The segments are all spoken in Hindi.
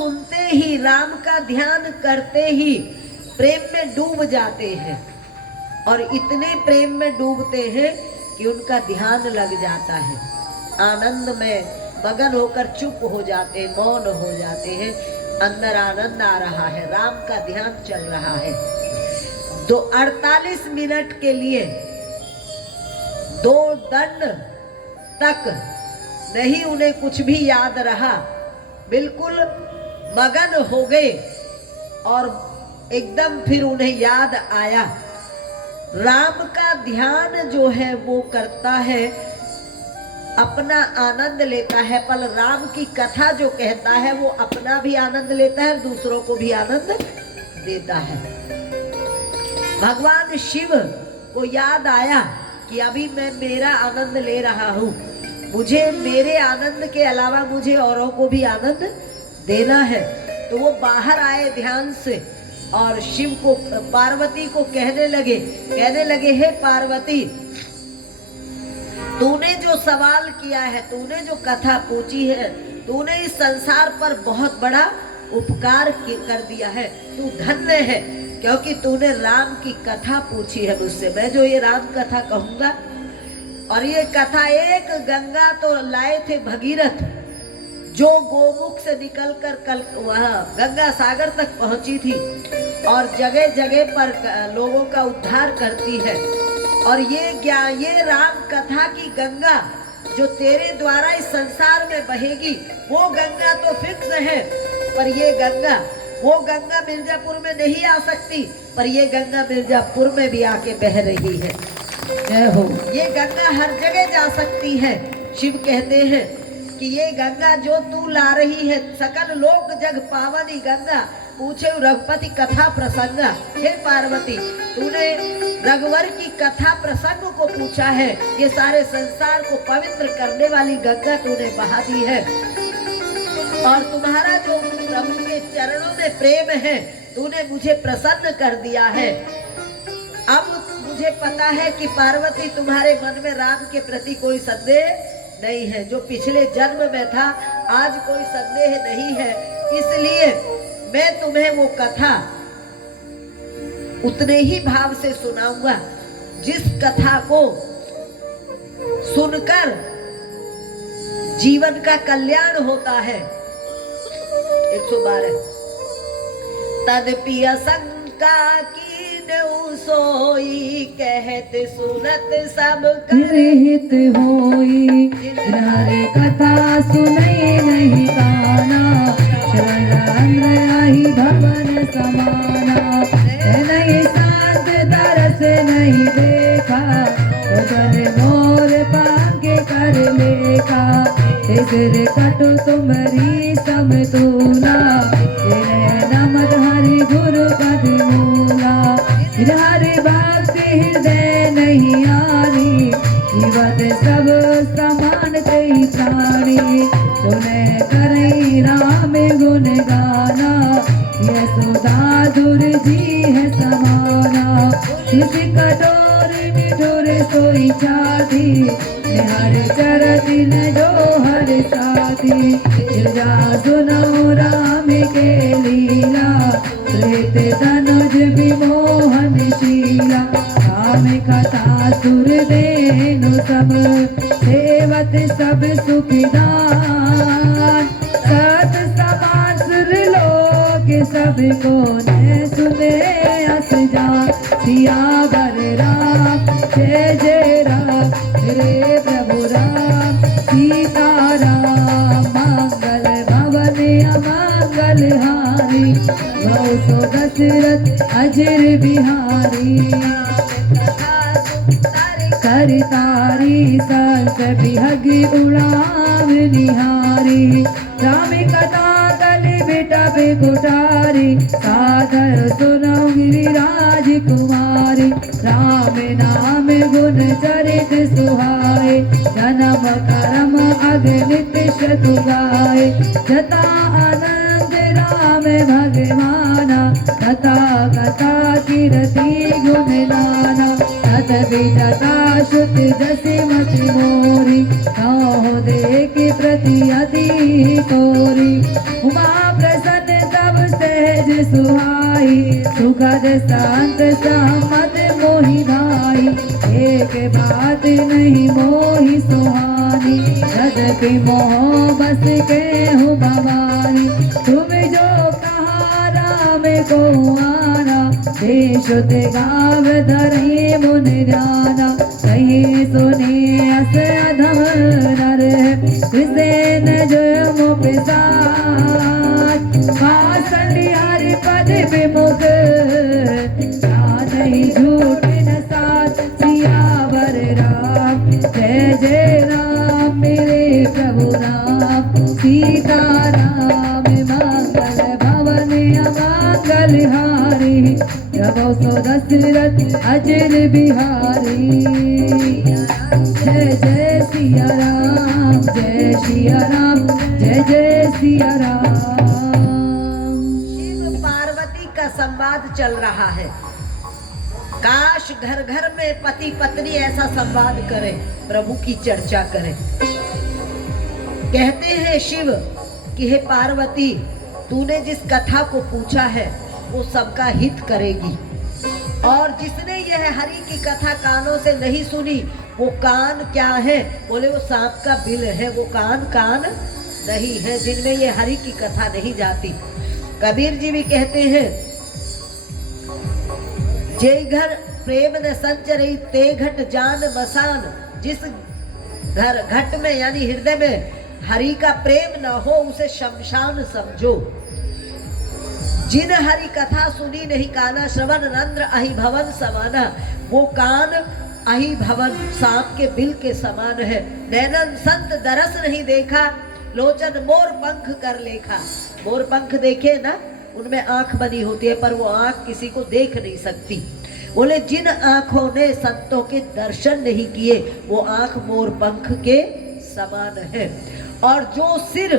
सुनते ही, राम का ध्यान करते ही प्रेम में डूब जाते हैं, और इतने प्रेम में डूबते हैं कि उनका ध्यान लग जाता है, आनंद में मगन होकर चुप हो जाते, मौन हो जाते हैं, अंदर आनंद आ रहा है, राम का ध्यान चल रहा है। तो 48 मिनट के लिए 2 दंड तक नहीं उन्हें कुछ भी याद रहा, बिल्कुल मगन हो गए, और एकदम फिर उन्हें याद आया, राम का ध्यान जो है वो करता है, अपना आनंद लेता है, पर राम की कथा जो कहता है वो अपना भी आनंद लेता है, दूसरों को भी आनंद देता है। भगवान शिव को याद आया कि अभी मैं मेरा आनंद ले रहा हूँ, मुझे मेरे आनंद के अलावा मुझे औरों को भी आनंद देना है। तो वो बाहर आए ध्यान से और शिव को, पार्वती को कहने लगे हे पार्वती, तूने जो सवाल किया है, तूने जो कथा पूछी है, तूने इस संसार पर बहुत बड़ा उपकार कर दिया है, तू धन्य है, क्योंकि तूने राम की कथा पूछी है मुझसे। मैं जो ये राम कथा कहूंगा, और ये कथा एक गंगा तो लाए थे भगीरथ, जो गोमुख से निकलकर कल वहाँ गंगा सागर तक पहुंची थी, और जगह जगह पर लोगों का उद्धार करती है। और ये राम कथा की गंगा जो तेरे द्वारा इस संसार में बहेगी, वो गंगा तो फिक्स है, पर ये गंगा, वो गंगा मिर्जापुर में नहीं आ सकती, पर ये गंगा मिर्जापुर में भी आके बह रही है। जय हो। ये गंगा हर जगह जा सकती है। शिव कहते हैं कि ये गंगा जो तू ला रही है, सकल लोक जग पावनी गंगा, पूछे रघुपति कथा प्रसंगा। हे पार्वती, तूने रघुवर की कथा प्रसंग को पूछा है, ये सारे संसार को पवित्र करने वाली गंगा तूने बहा दी है, और तुम्हारा जो प्रभु के चरणों में प्रेम है, तूने मुझे प्रसन्न कर दिया है। अब मुझे पता है कि पार्वती तुम्हारे मन में राम के प्रति कोई संदेह नहीं है, जो पिछले जन्म में था, आज कोई संदेह नहीं है, इसलिए मैं तुम्हें वो कथा उतने ही भाव से सुनाऊंगा जिस कथा को सुनकर जीवन का कल्याण होता है। 112 तद पिया शंका की सोई, कहत सुनत सब हित होई, नारी कथा सुनई नहीं काना, शरण आई भवन समाना, नहीं शांत दरस नहीं देखा, उधर मोर पाके कर लेखा, सिर कटु तुमरी समतूला, नमक हरि गुरु कद मूला, हरि भक्ति हृदय नहीं आनी, जीवत सब समान कई प्राणी, सुने करई राम गुण गाना, यशोदा दुर जी है समाना, इस कटोर मिठोर सोई छाती, हर चरती न जो हर साथी, जा सुनो राम के लीला, प्रेत तनुज विमोहन शीला, राम कथा सुर देनु सब, सेवत सब सुखदान, सत समान सुर लोक सबको ने सुने अस जा, सियावर राम जय जय राम, रे प्रभु राम सीता राम, मंगल भवन अमंगल हारी, भव सो दशरथ अजर बिहारी, करतारी संत बिहग उड़ाव निहारी, राम कथा कलि बेटा बेकुटारी, सादर सुनो गिरिराज कुमारी, राम नाम गुण चरित सुहाए, जन्म कर्म अगणित शतु गाए, जता आनंद राम भगवाना, कथा कथा कीर्ति गुण नाना, तत विजता श्रुत जसि मति मोरी, कहो दे की प्रति अति तोरी, उमा प्रसन्न सुहाई सुखद शांत सहमत मोहि भाई एक बात नहीं मोहि सुहानी यद्यपि मोह बस के हो भवानी तुम जो कहा राम को आना देश ते गाव धरे मुन जाना कहीं सुने अस अधम नर कृष्ण जो मुख साथ पासंडी हरि पद विमुख नहीं झूठ न साथ सियावर राम जय जय राम मेरे प्रभु राम सीता राम मंगल भवन अमंगल हारी प्रभु सो दशरथ अजर बिहारी जय जय सिया राम जय सिया राम जय जय सिया राम। शिव पार्वती का संवाद चल रहा है। काश घर घर में पति पत्नी ऐसा संवाद करें, प्रभु की चर्चा करें। कहते हैं शिव कि हे पार्वती, तूने जिस कथा को पूछा है वो सबका हित करेगी, और जिसने यह हरि की कथा कानों से नहीं सुनी वो कान क्या है? बोले वो सांप का बिल है, वो कान नहीं है जिनमें ये हरि की कथा नहीं जाती। कबीर जी भी कहते हैं, जे घर प्रेम न संचरई ते घट जान मसान। जिस घर घट में यानी हृदय में हरि का प्रेम न हो उसे शमशान समझो। जिन हरि कथा सुनी नहीं काना श्रवण नंद्र अहि भवन समाना। वो कान अहि भवन सांप के बिल के समान है। नैनन संत दरस नहीं देखा, लोचन मोर पंख कर लेखा। मोर पंख देखे ना, उनमें आंख बनी होती है पर वो आंख किसी को देख नहीं सकती। बोले जिन आंखों ने संतों के दर्शन नहीं किए वो आंख मोर पंख के समान है। और जो सिर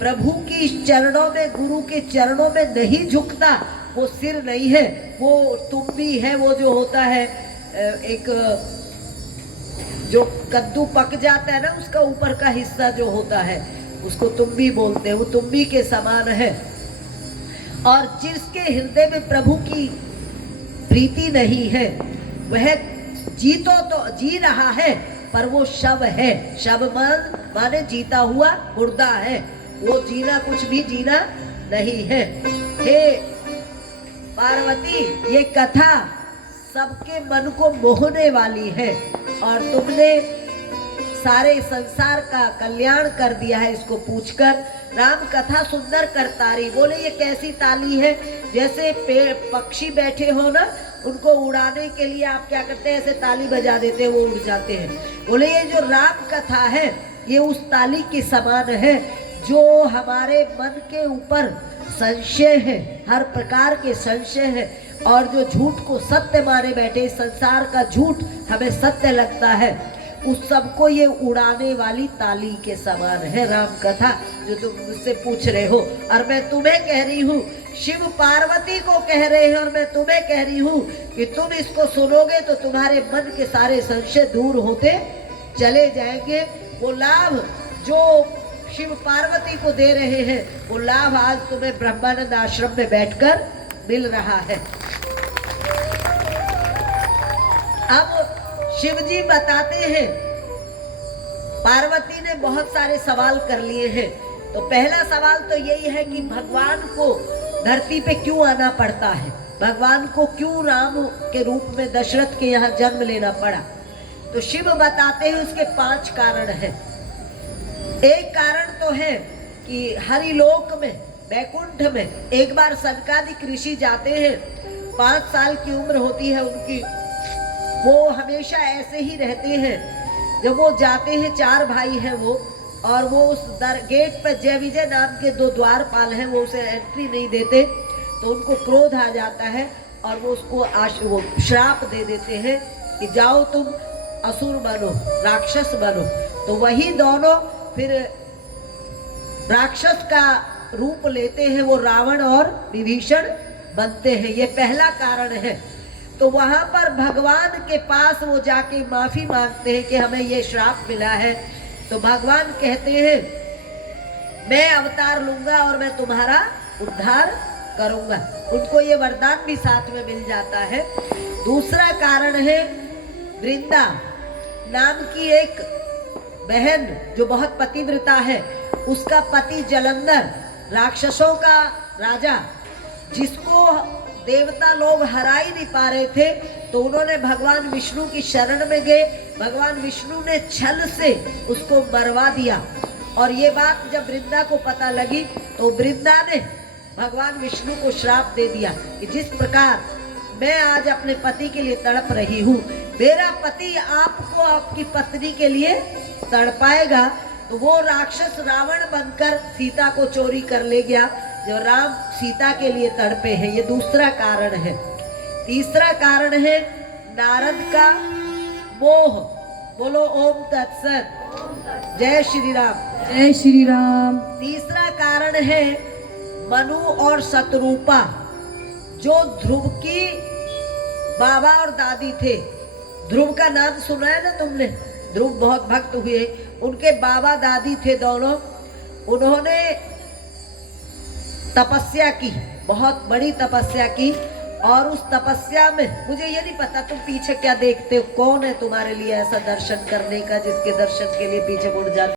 प्रभु की चरणों में, गुरु के चरणों में नहीं झुकता वो सिर नहीं है, वो तुम्बी है। वो जो होता है एक जो कद्दू पक जाता है ना, उसका ऊपर का हिस्सा जो होता है उसको तुम्बी बोलते हैं, वो तुम्बी के समान है। और जिसके हृदय में प्रभु की प्रीति नहीं है वह जी रहा है पर वो शव है। शव माने जीता हुआ मुर्दा है, वो जीना कुछ भी जीना नहीं है। हे पार्वती, ये कथा सबके मन को मोहने वाली है और तुमने सारे संसार का कल्याण कर दिया है इसको पूछकर। राम कथा सुंदर करतारी। बोले ये कैसी ताली है? जैसे पेड़ पक्षी बैठे हो ना, उनको उड़ाने के लिए आप क्या करते हैं, ऐसे ताली बजा देते हैं, वो उड़ जाते हैं। बोले ये जो राम कथा है ये उस ताली के समान है जो हमारे मन के ऊपर संशय है, हर प्रकार के संशय है, और जो झूठ को सत्य माने बैठे, संसार का झूठ हमें सत्य लगता है, उस सबको ये उड़ाने वाली ताली के समान है राम कथा जो तुम मुझसे पूछ रहे हो। और मैं तुम्हें कह रही हूँ, शिव पार्वती को कह रहे हैं और मैं तुम्हें कह रही हूँ कि तुम इसको सुनोगे तो तुम्हारे मन के सारे संशय दूर होते चले जाएंगे। वो लाभ जो शिव पार्वती को दे रहे हैं वो लाभ आज तुम्हें ब्रह्मानंद आश्रम में बैठकर मिल रहा है। अब शिव जी बताते हैं, पार्वती ने बहुत सारे सवाल कर लिए हैं। तो पहला सवाल तो यही है कि भगवान को धरती पे क्यों आना पड़ता है, भगवान को क्यों राम के रूप में दशरथ के यहाँ जन्म लेना पड़ा। तो शिव बताते हैं उसके 5 कारण हैं। एक कारण तो है कि हरिलोक में, बैकुंठ में एक बार सनकादिक ऋषि जाते हैं, 5 साल की उम्र होती है उनकी, वो हमेशा ऐसे ही रहते हैं। जब वो जाते हैं, 4 भाई हैं वो, और वो उस गेट पर जय विजय नाम के 2 द्वारपाल हैं, वो उसे एंट्री नहीं देते, तो उनको क्रोध आ जाता है और वो उसको वो श्राप दे देते हैं कि जाओ तुम असुर बनो, राक्षस बनो। तो वही दोनों फिर राक्षस का रूप लेते हैं, वो रावण और विभीषण बनते हैं। ये पहला कारण है। तो वहां पर भगवान के पास वो जाके माफी मांगते हैं कि हमें ये श्राप मिला है। तो भगवान कहते हैं मैं अवतार लूंगा और मैं तुम्हारा उद्धार करूंगा। उनको ये वरदान भी साथ में मिल जाता है। दूसरा कारण है वृंदा नाम की एक बहन जो बहुत पतिव्रता है, उसका पति जलंधर राक्षसों का राजा, जिसको देवता लोग हरा ही नहीं पा रहे थे, तो उन्होंने भगवान विष्णु की शरण में गए। भगवान विष्णु ने छल से उसको मरवा दिया। और ये बात जब वृंदा को पता लगी तो वृंदा ने भगवान विष्णु को श्राप दे दिया कि जिस प्रकार मैं आज अपने पति के लिए तड़प रही हूँ, मेरा पति आपको आपकी पत्नी के लिए तड़पाएगा। तो वो राक्षस रावण बनकर सीता को चोरी कर ले गया, जो राम सीता के लिए तड़पे हैं। ये दूसरा कारण है। तीसरा कारण है नारद का मोह। बोलो ओम तत्सत। जय श्री राम। जय श्री राम। तीसरा कारण है मनु और शतरूपा, जो ध्रुव की बाबा और दादी थे। ध्रुव का नाम सुना है ना तुमने? ध्रुव बहुत भक्त हुए, उनके बाबा दादी थे दोनों। उन्होंने तपस्या की, बहुत बड़ी तपस्या की। और उस तपस्या में, मुझे ये नहीं पता तुम पीछे क्या देखते हो, कौन है तुम्हारे लिए ऐसा दर्शन करने का जिसके दर्शन के लिए पीछे मुड़ जाते